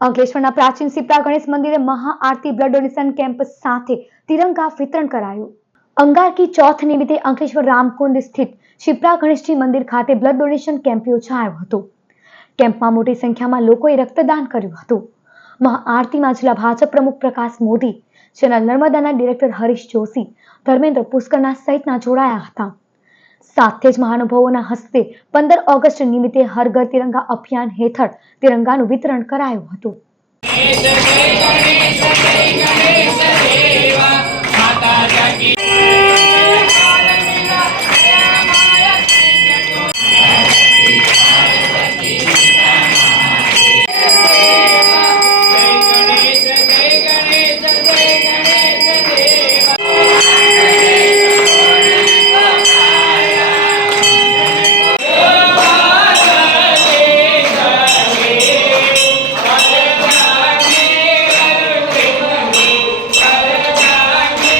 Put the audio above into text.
અંકલેશ્વરના પ્રાચીન સીપડા ગણેશ મંદિરે મહાઆરતી બ્લડ ડોનેશન કેમ્પ સાથે તિરંગા વિતરણ કરાયું. અંગારકી ચોથ નિમિત્તે અંકલેશ્વર રામકુંડ સ્થિત શિપ્રા ગણેશજી મંદિર ખાતે બ્લડ ડોનેશન કેમ્પ યોજાયો હતો. કેમ્પમાં મોટી સંખ્યામાં લોકોએ રક્તદાન કર્યું હતું. મહાઆરતીમાં જિલ્લા ભાજપ પ્રમુખ પ્રકાશ મોદી જેના નર્મદાના ડિરેક્ટર હરીશ જોશી, ધર્મેન્દ્ર પુષ્કરના સહિતના જોડાયા હતા. સાથે જ મહાનુભાવોના હસ્તે પંદર ઓગસ્ટ નિમિત્તે હર ઘર તિરંગા અભિયાન હેઠળ તિરંગાનું વિતરણ કરાયું હતું.